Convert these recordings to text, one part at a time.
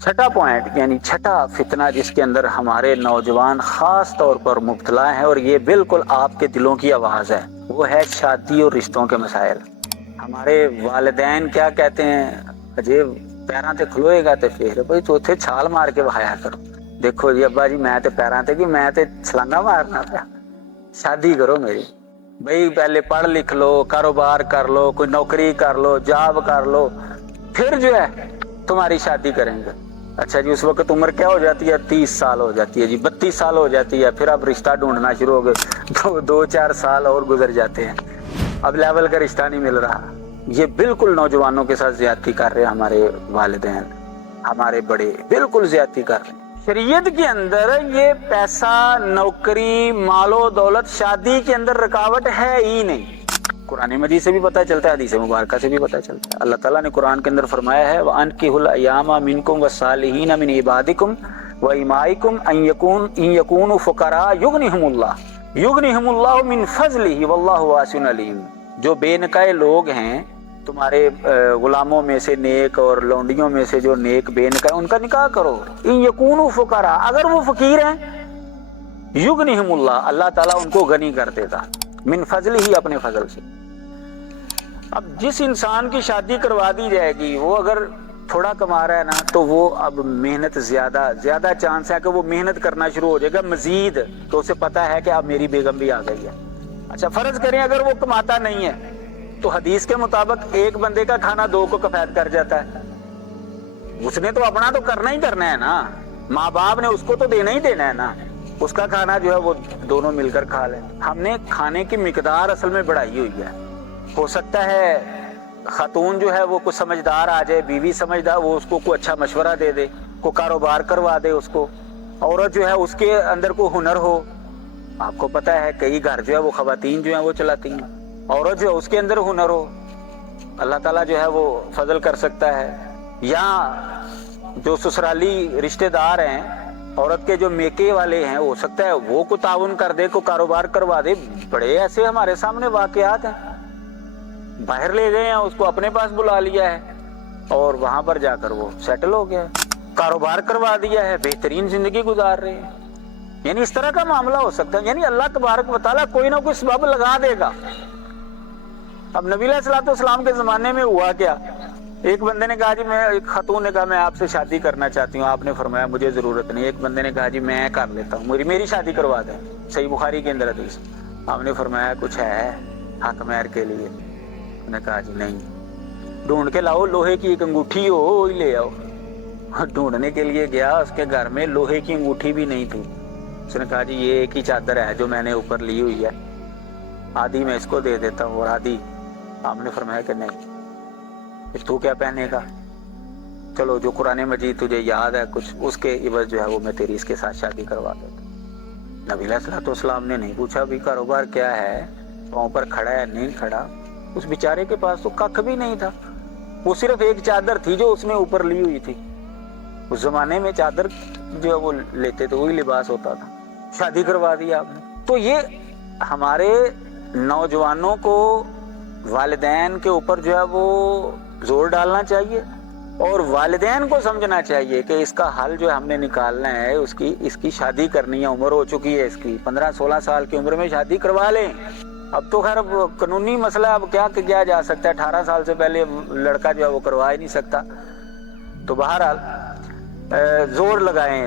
چھٹا پوائنٹ یعنی چھٹا فتنہ جس کے اندر ہمارے نوجوان خاص طور پر مبتلا ہیں، اور یہ بالکل آپ کے دلوں کی آواز ہے، وہ ہے شادی اور رشتوں کے مسائل۔ ہمارے والدین کیا کہتے ہیں، اجے پیراں تے کھلوئے گا تے پھر بھائی تو اتنے چھال مار کے بہایا کرو۔ دیکھو جی ابا جی میں تے پیراں تے کہ میں تے چھلانگا مارنا پیا، شادی کرو میری بھائی، پہلے پڑھ لکھ لو، کاروبار کر لو، کوئی نوکری کر لو، جاب کر لو، پھر جو ہے تمہاری شادی کریں گے۔ اچھا جی اس وقت عمر کیا ہو جاتی ہے، 30 سال ہو جاتی ہے جی، 32 سال ہو جاتی ہے، پھر اب رشتہ ڈھونڈنا شروع ہو گئے، 2-4 سال اور گزر جاتے ہیں، اب لیول کا رشتہ نہیں مل رہا۔ یہ بالکل نوجوانوں کے ساتھ زیادتی کر رہے ہیں ہمارے والدین، ہمارے بڑے بالکل زیادتی کر رہے ہیں۔ شریعت کے اندر یہ پیسہ، نوکری، مال و دولت شادی کے اندر رکاوٹ ہے ہی نہیں۔ قرآن مجید سے بھی پتہ چلتا ہے، حدیث مبارکہ سے بھی پتہ چلتا ہے۔ اللہ تعالیٰ نے قرآن کے اندر فرمایا ہے وَأَنكِحُوا الْأَيَامَ مِنكُمْ وَالصَّالِحِينَ مِنْ عِبَادِكُمْ وَإِمَائِكُمْ أَن يَكُونُوا فُقَرَاءَ يُغْنِهِمُ اللَّهُ مِنْ فَضْلِهِ وَاللَّهُ وَاسِعٌ عَلِيمٌ۔ جو بے نکاح لوگ ہیں تمہارے غلاموں میں سے نیک اور لونڈیوں میں سے جو نیک بے نکاح، ان کا نکاح کرو۔ ان یکونوا فقراء، اگر وہ فقیر ہیں، یغنیہم اللہ، اللہ تعالیٰ ان کو غنی کر دیتا، من فضل ہی، اپنے فضل سے۔ اب جس انسان کی شادی کروا دی جائے گی وہ اگر تھوڑا کما رہا ہے نا تو وہ اب محنت زیادہ چانس ہے کہ وہ محنت کرنا شروع ہو جائے گا مزید، تو اسے پتا ہے کہ اب میری بیگم بھی آ گئی ہے۔ اچھا فرض کریں اگر وہ کماتا نہیں ہے تو حدیث کے مطابق ایک بندے کا کھانا 2 کو کفایت کر جاتا ہے۔ اس نے تو اپنا تو کرنا ہی کرنا ہے نا، ماں باپ نے اس کو تو دینا ہی دینا ہے نا، اس کا کھانا جو ہے وہ دونوں مل کر کھا لیں۔ ہم نے کھانے کی مقدار اصل میں بڑھائی ہوئی ہے۔ ہو سکتا ہے خاتون جو ہے وہ کچھ سمجھدار آ جائے، بیوی سمجھدار، وہ اس کو کوئی اچھا مشورہ دے دے، کوئی کاروبار کروا دے اس کو، عورت جو ہے اس کے اندر کوئی ہنر ہو۔ آپ کو پتہ ہے کئی گھر جو ہے وہ خواتین جو ہیں وہ چلاتی ہیں، عورت جو ہے اس کے اندر ہنر ہو، اللہ تعالیٰ جو ہے وہ فضل کر سکتا ہے۔ یا جو سسرالی رشتہ دار ہیں عورت کے، جو میکے والے ہیں، ہو سکتا ہے وہ کو تعاون کر دے، کو کاروبار کروا دے۔ بڑے ایسے ہمارے سامنے واقعات ہیں، باہر لے گئے ہیں اس کو، اپنے پاس بلا لیا ہے اور وہاں پر جا کر وہ سیٹل ہو گیا ہے، کاروبار کروا دیا ہے، بہترین زندگی گزار رہے ہیں۔ یعنی اس طرح کا معاملہ ہو سکتا ہے، یعنی اللہ تبارک و تعالیٰ کوئی نہ کوئی سبب لگا دے گا۔ اب نبی علیہ الصلوۃ والسلام کے زمانے میں ہوا کیا، ایک بندے نے کہا جی ایک خاتون نے کہا میں آپ سے شادی کرنا چاہتی ہوں، آپ نے فرمایا مجھے ضرورت نہیں۔ ایک بندے نے کہا جی میں کر لیتا ہوں، میری شادی کروا دیں، صحیح بخاری کے اندر حدیث۔ آپ نے فرمایا کچھ ہے حق مہر کے لیے؟ نے کہا جی نہیں۔ ڈھونڈ کے لاؤ، لوہے کی ایک انگوٹھی ہو وہی لے آؤ۔ ڈھونڈنے کے لیے گیا، اس کے گھر میں لوہے کی انگوٹھی بھی نہیں تھی۔ اس نے کہا جی یہ ایک ہی چادر ہے جو میں نے اوپر لی ہوئی ہے، آدھی میں اس کو دے دیتا ہوں اور آدھی۔ آپ نے فرمایا کہ نہیں، پھر تو کیا پہنے گا؟ چلو جو قرآن مجید تجھے یاد ہے کچھ، اس کے عوض جو ہے وہ میں تیری اس کے ساتھ شادی کروا دیتا ہوں۔ نبی علیہ الصلوۃ والسلام نے نہیں پوچھا بھی کاروبار کیا ہے، پاؤں پر کھڑا ہے نہیں کھڑا، اس بیچارے کے پاس تو ککھ بھی نہیں تھا، وہ صرف ایک چادر تھی جو اس نے اوپر لی ہوئی تھی۔ اس زمانے میں چادر جو ہے وہ لیتے تھے، وہی لباس ہوتا تھا، شادی کروا دی آپ نے۔ تو یہ ہمارے نوجوانوں کو والدین کے اوپر جو ہے وہ زور ڈالنا چاہیے، اور والدین کو سمجھنا چاہیے کہ اس کا حل جو ہم نے نکالنا ہے، اس کی شادی کرنی ہے، عمر ہو چکی ہے اس کی، 15-16 سال کی عمر میں شادی کروا لیں۔ اب تو خیر قانونی مسئلہ، اب کیا کیا جا سکتا ہے، 18 سال سے پہلے لڑکا جو ہے وہ کروا ہی نہیں سکتا۔ تو بہرحال زور لگائیں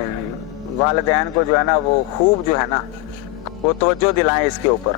والدین کو، جو ہے نا وہ خوب جو ہے نا وہ توجہ دلائیں اس کے اوپر۔